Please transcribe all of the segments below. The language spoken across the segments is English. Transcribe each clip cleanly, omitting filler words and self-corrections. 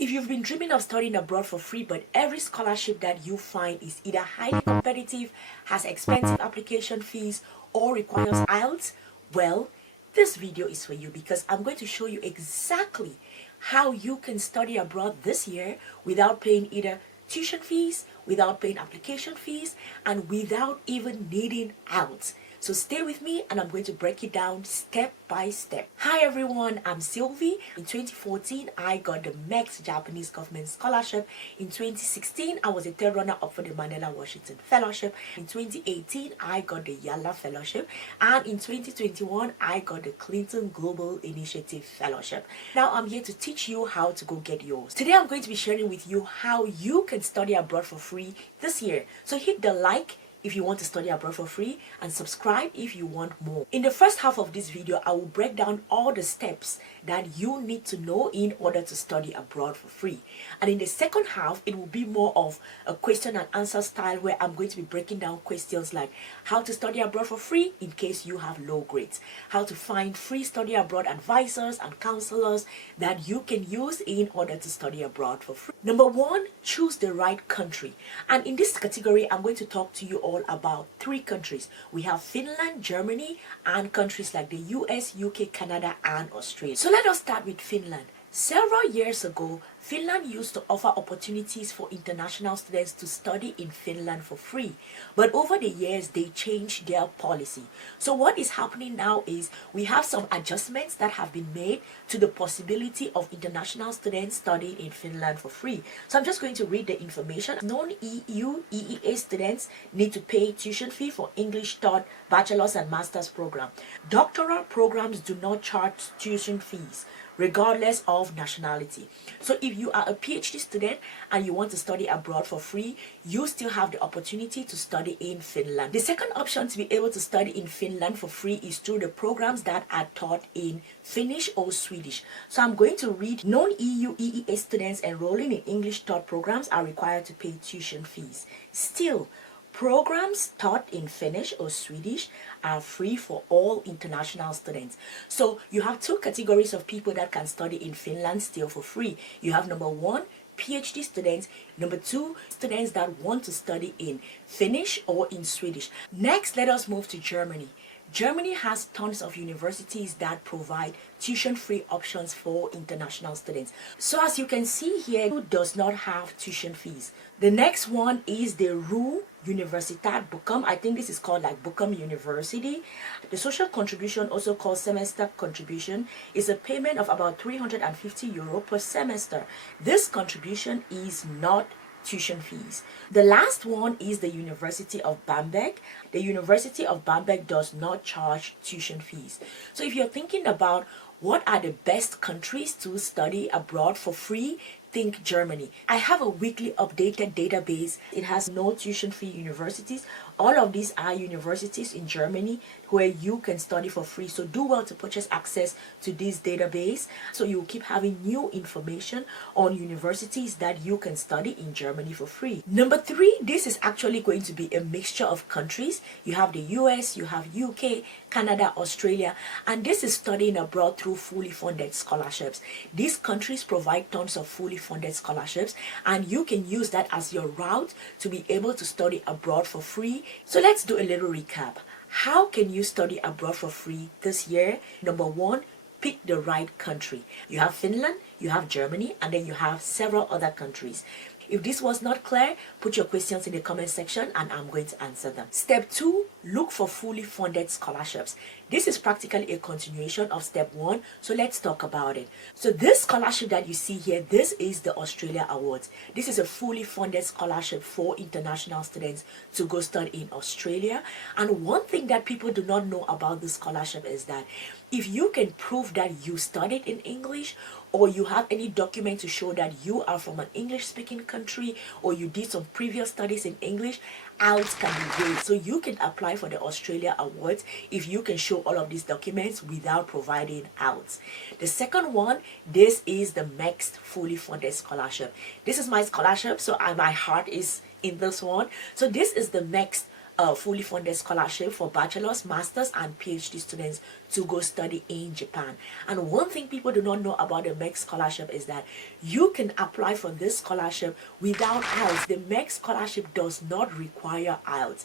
If you've been dreaming of studying abroad for free, but every scholarship that you find is either highly competitive, has expensive application fees, or requires IELTS, well, this video is for you because I'm going to show you exactly how you can study abroad this year without paying either tuition fees, without paying application fees, and without even needing IELTS. So stay with me and I'm going to break it down step by step. Hi everyone, I'm Sylvie. In 2014, I got the MEX Japanese Government Scholarship. In 2016, I was a third runner-up for the Mandela Washington Fellowship. In 2018, I got the Yala Fellowship. And in 2021, I got the Clinton Global Initiative Fellowship. Now I'm here to teach you how to go get yours. Today I'm going to be sharing with you how you can study abroad for free this year. So hit the like if you want to study abroad for free and subscribe if you want more. In the first half of this video, I will break down all the steps that you need to know in order to study abroad for free. And in the second half, it will be more of a question and answer style where I'm going to be breaking down questions like how to study abroad for free in case you have low grades, how to find free study abroad advisors and counselors that you can use in order to study abroad for free. Number one, choose the right country. And in this category, I'm going to talk to you all about 3 countries. We have Finland, Germany, and countries like the US, UK, Canada, and Australia. So let us start with Finland. Several years ago, Finland used to offer opportunities for international students to study in Finland for free. But over the years, they changed their policy. So what is happening now is we have some adjustments that have been made to the possibility of international students studying in Finland for free. So I'm just going to read the information. Non-EU EEA students need to pay tuition fee for English taught bachelor's and master's program. Doctoral programs do not charge tuition fees, regardless of nationality. So if you are a PhD student and you want to study abroad for free, you still have the opportunity to study in Finland. The second option to be able to study in Finland for free is through the programs that are taught in Finnish or Swedish. So I'm going to read. Non-EU EEA students enrolling in English taught programs are required to pay tuition fees. Still, programs taught in Finnish or Swedish are free for all international students. So you have 2 categories of people that can study in Finland still for free. You have number 1, PhD students. Number 2, students that want to study in Finnish or in Swedish. Next, let us move to Germany. Germany has tons of universities that provide tuition-free options for international students. So as you can see here, it does not have tuition fees. The next one is the Ruhr Universität Bochum. I think this is called like Bochum University. The social contribution, also called semester contribution, is a payment of about €350 per semester. This contribution is not tuition fees. The last one is the University of Bamberg. The University of Bamberg does not charge tuition fees. So if you're thinking about what are the best countries to study abroad for free, think Germany. I have a weekly updated database. It has no tuition fee universities. All of these are universities in Germany where you can study for free. So do well to purchase access to this database so you keep having new information on universities that you can study in Germany for free. Number 3, this is actually going to be a mixture of countries. You have the US, you have UK, Canada, Australia, and this is studying abroad through fully funded scholarships. These countries provide tons of fully funded scholarships and you can use that as your route to be able to study abroad for free. So let's do a little recap. How can you study abroad for free this year? Number 1, pick the right country. You have Finland, you have Germany, and then you have several other countries. If this was not clear, put your questions in the comment section and I'm going to answer them. Step 2, look for fully funded scholarships. This is practically a continuation of step 1, so let's talk about it. So this scholarship that you see here, this is the Australia Awards. This is a fully funded scholarship for international students to go study in Australia. And one thing that people do not know about this scholarship is that if you can prove that you studied in English, or you have any document to show that you are from an English-speaking country, or you did some previous studies in English, IELTS can be waived. So you can apply for the Australia Awards if you can show all of these documents without providing IELTS. The second one, this is the MEX fully funded scholarship. This is my scholarship, so my heart is in this one. So this is the MEX a fully funded scholarship for bachelor's, master's, and PhD students to go study in Japan. And one thing people do not know about the MEC scholarship is that you can apply for this scholarship without IELTS. The MEC scholarship does not require IELTS.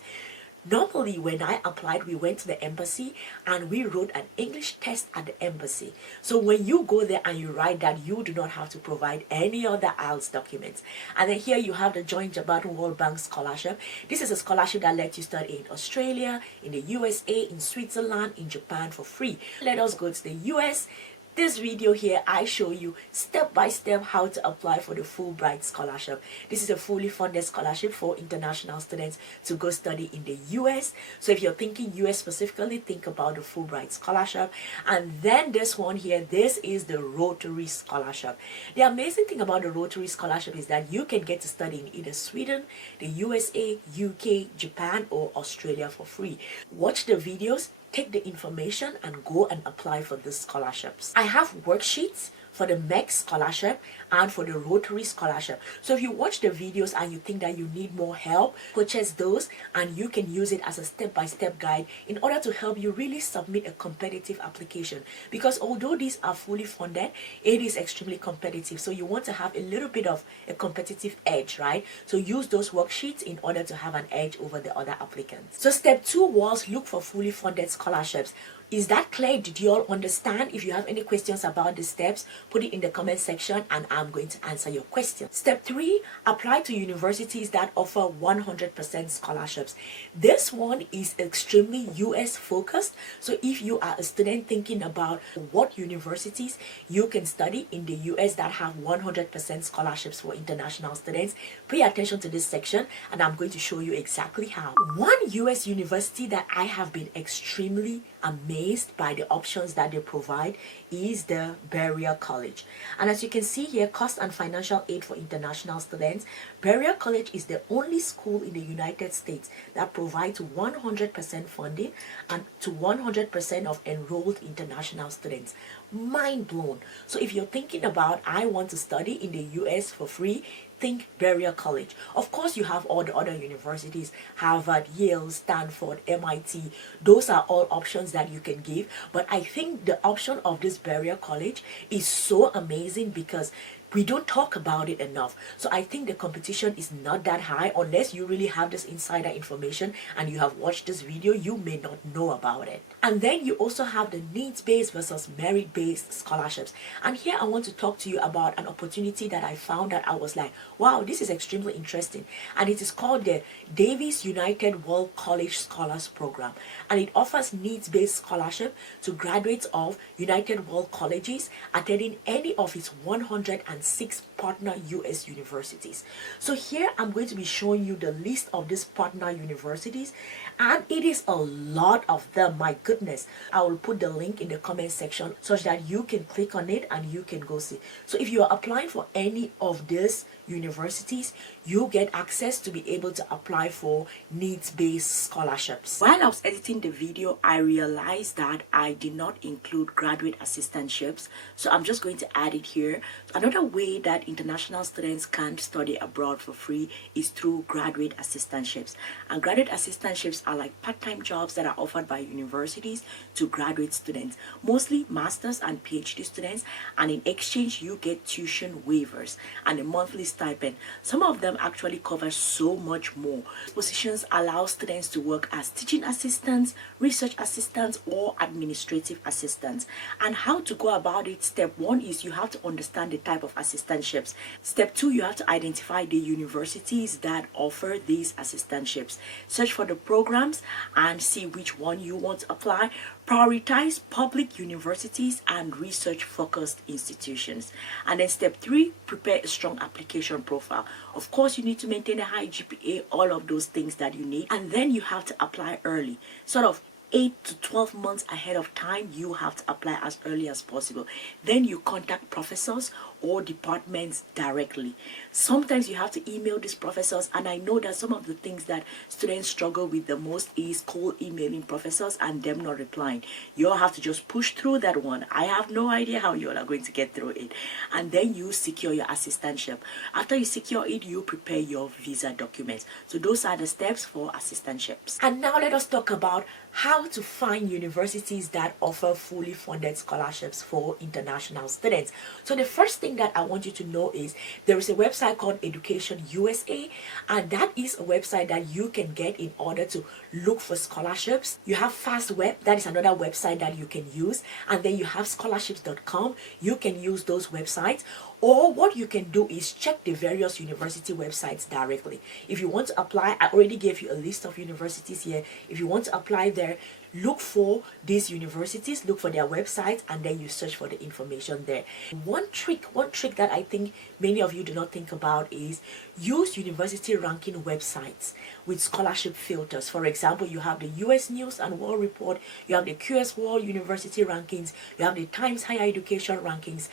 Normally, when I applied, we went to the embassy and we wrote an English test at the embassy. So when you go there and you write that, you do not have to provide any other IELTS documents. And then here you have the Joint Japan World Bank Scholarship. This is a scholarship that lets you study in Australia, in the USA, in Switzerland, in Japan for free. Let us go to the US. This video here, I show you step by step how to apply for the Fulbright scholarship. This is a fully funded scholarship for international students to go study in the US. So if you're thinking US specifically, think about the Fulbright scholarship. And then this one here, this is the Rotary scholarship. The amazing thing about the Rotary scholarship is that you can get to study in either Sweden, the USA, UK, Japan, or Australia for free. Watch the videos, take the information, and go and apply for these scholarships. I have worksheets for the MEC scholarship and for the Rotary scholarship. So if you watch the videos and you think that you need more help, purchase those and you can use it as a step-by-step guide in order to help you really submit a competitive application. Because although these are fully funded, it is extremely competitive. So you want to have a little bit of a competitive edge, right? So use those worksheets in order to have an edge over the other applicants. So step 2 was look for fully funded scholarships. Is that clear? Did you all understand? If you have any questions about the steps, put it in the comment section and I'm going to answer your question. Step 3, apply to universities that offer 100% scholarships. This one is extremely US focused. So if you are a student thinking about what universities you can study in the US that have 100% scholarships for international students, pay attention to this section and I'm going to show you exactly how. One US university that I have been extremely amazed by the options that they provide is the Berea College. And as you can see here, cost and financial aid for international students. Berea College is the only school in the United States that provides 100% funding and to 100% of enrolled international students. Mind blown. So if you're thinking about, I want to study in the US for free, think Berea College. Of course, you have all the other universities, Harvard, Yale, Stanford, MIT. Those are all options that you can give. But I think the option of this Berea College is so amazing because we don't talk about it enough. So I think the competition is not that high unless you really have this insider information and you have watched this video, you may not know about it. And then you also have the needs-based versus merit-based scholarships. And here I want to talk to you about an opportunity that I found that I was like, wow, this is extremely interesting. And it is called the Davis United World College Scholars Program. And it offers needs-based scholarship to graduates of United World Colleges attending any of its 106 partner US universities. So here I'm going to be showing you the list of these partner universities, and it is a lot of them. My goodness, I will put the link in the comment section such that you can click on it and you can go see. So if you are applying for any of these universities, you get access to be able to apply for needs-based scholarships. While I was editing the video, I realized that I did not include graduate assistantships, so I'm just going to add it here. Another way that international students can study abroad for free is through graduate assistantships. And graduate assistantships are like part-time jobs that are offered by universities to graduate students, mostly masters and PhD students, and in exchange you get tuition waivers and a monthly stipend. Some of them actually cover so much more. Positions allow students to work as teaching assistants, research assistants, or administrative assistants. And how to go about it: step 1 is you have to understand the type of assistantships. Step 2, you have to identify the universities that offer these assistantships. Search for the programs and see which one you want to apply. Prioritize public universities and research-focused institutions. And then step 3, prepare a strong application profile. Of course, you need to maintain a high GPA, all of those things that you need. And then you have to apply early, sort of 8 to 12 months ahead of time. You have to apply as early as possible. Then you contact professors or departments directly. Sometimes you have to email these professors, and I know that some of the things that students struggle with the most is cold emailing professors and them not replying. You all have to just push through that one. I have no idea how you all are going to get through it. And then you secure your assistantship. After you secure it, you prepare your visa documents. So those are the steps for assistantships. And now let us talk about how to find universities that offer fully funded scholarships for international students. So the first thing that I want you to know is there is a website called Education USA, and that is a website that you can get in order to look for scholarships. You have FastWeb, that is another website that you can use, and then you have scholarships.com. You can use those websites, or what you can do is check the various university websites directly. If you want to apply, I already gave you a list of universities here. If you want to apply there, look for these universities, look for their websites, and then you search for the information there. One trick that I think many of you do not think about is use university ranking websites with scholarship filters. For example, you have the US News and World Report, you have the QS World University Rankings, you have the Times Higher Education Rankings,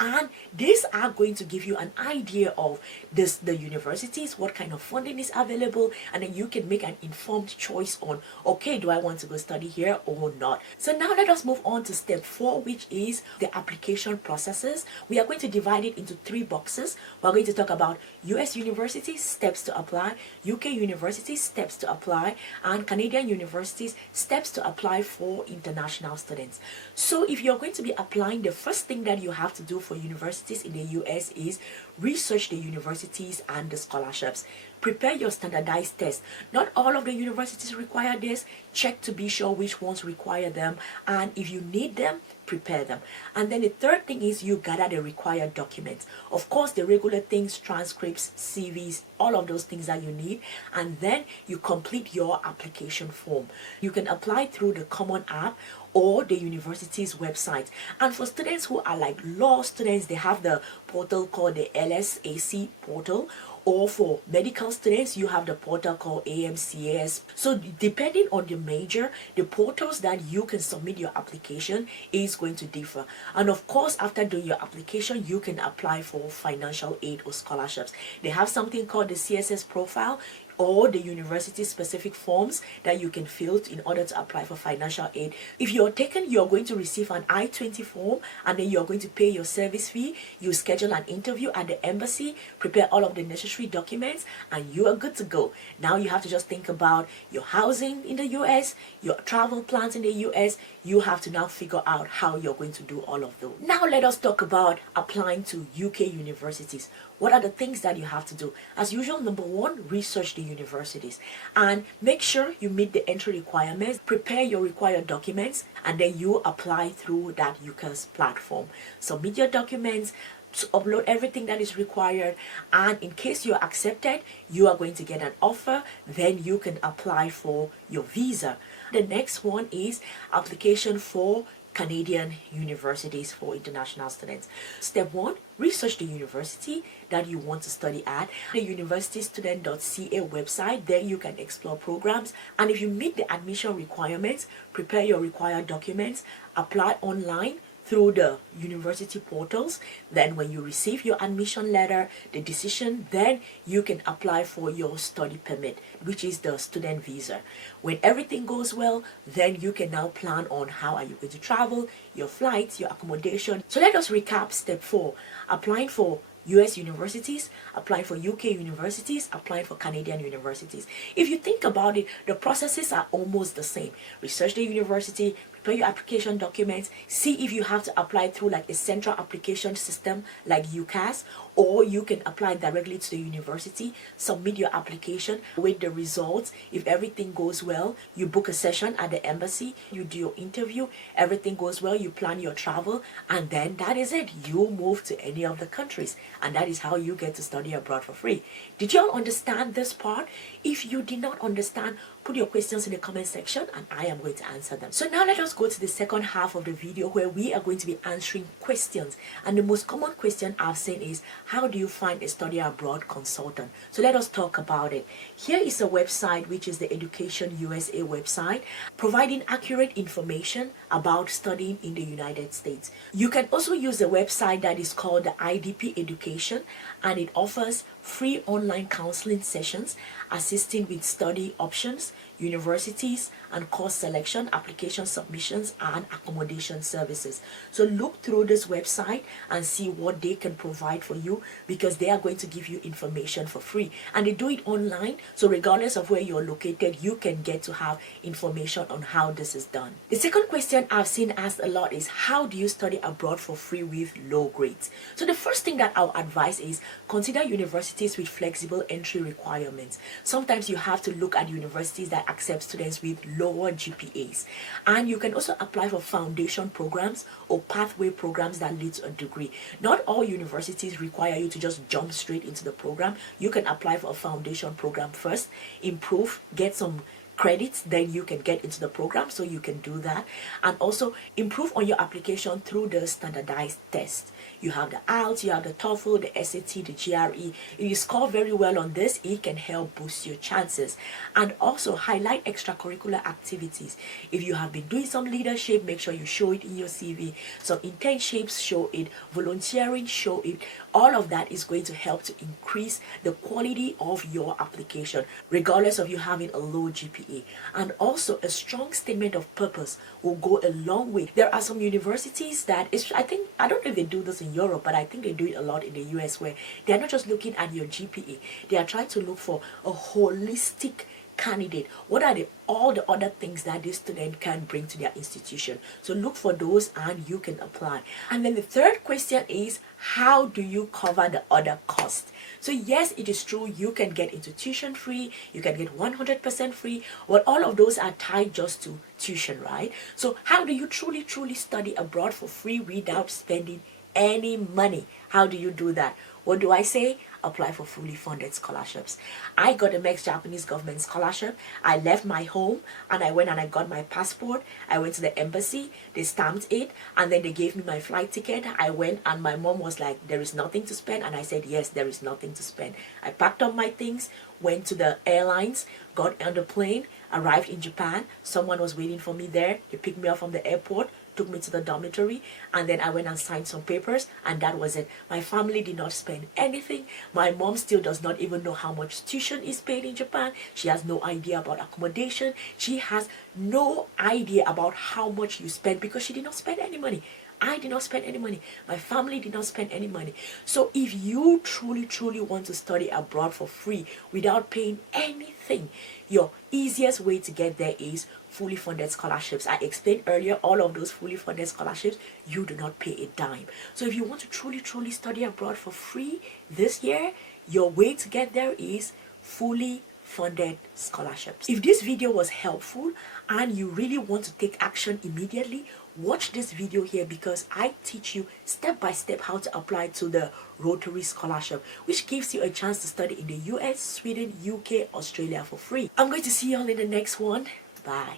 and these are going to give you an idea of the universities, what kind of funding is available, and then you can make an informed choice on, okay, do I want to go study here or not? So now let us move on to step 4, which is the application processes. We are going to divide it into 3 boxes. We're going to talk about US universities, steps to apply, UK universities, steps to apply, and Canadian universities, steps to apply for international students. So if you're going to be applying, the first thing that you have to do for universities in the US is research the universities and the scholarships. Prepare your standardized test. Not all of the universities require this. Check to be sure which ones require them, and if you need them, prepare them. And then the third thing is you gather the required documents. Of course, the regular things, transcripts, CVs, all of those things that you need, and then you complete your application form. You can apply through the Common App or the university's website. And for students who are like law students, they have the portal called the LSAC portal, or for medical students, you have the portal called AMCAS. So depending on the major, the portals that you can submit your application is going to differ. And of course, after doing your application, you can apply for financial aid or scholarships. They have something called the CSS profile, or the university specific forms that you can fill in order to apply for financial aid. If you're taken, you're going to receive an I-20 form, and then you're going to pay your service fee. You schedule an interview at the embassy, prepare all of the necessary documents, and you are good to go. Now you have to just think about your housing in the US, your travel plans in the US. You have to now figure out how you're going to do all of those. Now let us talk about applying to UK universities. What are the things that you have to do? As usual, number 1, research the universities and make sure you meet the entry requirements. Prepare your required documents, and then you apply through that UCAS platform. Submit your documents, to upload everything that is required, and in case you're accepted, you are going to get an offer. Then you can apply for your visa. The next one is application for Canadian universities for international students. Step 1, research the university that you want to study at. The universitystudent.ca website, there you can explore programs, and if you meet the admission requirements, prepare your required documents, apply online through the university portals. Then when you receive your admission letter, the decision, then you can apply for your study permit, which is the student visa. When everything goes well, then you can now plan on how are you going to travel, your flights, your accommodation. So let us recap step 4, applying for US universities, applying for UK universities, applying for Canadian universities. If you think about it, the processes are almost the same. Research the university, prepare your application documents, see if you have to apply through like a central application system like UCAS, or you can apply directly to the university, submit your application, wait the results. If everything goes well, you book a session at the embassy, you do your interview, everything goes well, you plan your travel, and then that is it. You move to any of the countries, and that is how you get to study abroad for free. Did you all understand this part? If you did not understand, put your questions in the comment section and I am going to answer them. So now let us go to the second half of the video where we are going to be answering questions. And the most common question I've seen is, how do you find a study abroad consultant? So let us talk about it. Here is a website which is the Education USA website, providing accurate information about studying in the United States. You can also use a website that is called the IDP Education, and it offers free online counseling sessions assisting with study options, universities and course selection, application submissions and accommodation services. So look through this website and see what they can provide for you, because they are going to give you information for free, and they do it online. So regardless of where you're located, you can get to have information on how this is done. The second question I've seen asked a lot is, how do you study abroad for free with low grades? So the first thing that I'll advise is consider universities with flexible entry requirements. Sometimes you have to look at universities that accept students with lower GPAs, and you can also apply for foundation programs or pathway programs that lead to a degree. Not all universities require you to just jump straight into the program. You can apply for a foundation program first, improve, get some credits, then you can get into the program. So you can do that, and also improve on your application through the standardized test. You have the IELTS, you have the TOEFL, the SAT, the GRE. If you score very well on this, it can help boost your chances. And also highlight extracurricular activities. If you have been doing some leadership, make sure you show it in your CV. Some internships, show it. Volunteering, show it. All of that is going to help to increase the quality of your application, regardless of you having a low GPA. And also a strong statement of purpose will go a long way. There are some universities that I don't know if they do this in Europe, but I think they do it a lot in the US, where they are not just looking at your GPA. They are trying to look for a holistic candidate. What are all the other things that this student can bring to their institution? So look for those and you can apply. And then the third question is, how do you cover the other costs? So yes, it is true, you can get into tuition free, you can get 100% free, but all of those are tied just to tuition, right? So how do you truly study abroad for free without spending any money? How do you do that? What do I say? Apply for fully funded scholarships. I got a mixed Japanese government scholarship. I left my home and I went and I got my passport. I went to the embassy, they stamped it, and then they gave me my flight ticket. I went and my mom was like, there is nothing to spend, and I said, yes, there is nothing to spend. I packed up my things, went to the airlines, got on the plane, arrived in Japan. Someone was waiting for me there. They picked me up from the airport, took me to the dormitory, and then I went and signed some papers, and that was it. My family did not spend anything. My mom still does not even know how much tuition is paid in Japan. She has no idea about accommodation. She has no idea about how much you spend, because she did not spend any money. I did not spend any money. My family did not spend any money. So if you truly want to study abroad for free without paying anything, your easiest way to get there is fully funded scholarships. I explained earlier, all of those fully funded scholarships, you do not pay a dime. So if you want to truly study abroad for free this year, your way to get there is fully funded scholarships. If this video was helpful and you really want to take action immediately, watch this video here, because I teach you step by step how to apply to the Rotary Scholarship, which gives you a chance to study in the US, Sweden, UK, Australia for free. I'm going to see you all in the next one. Bye.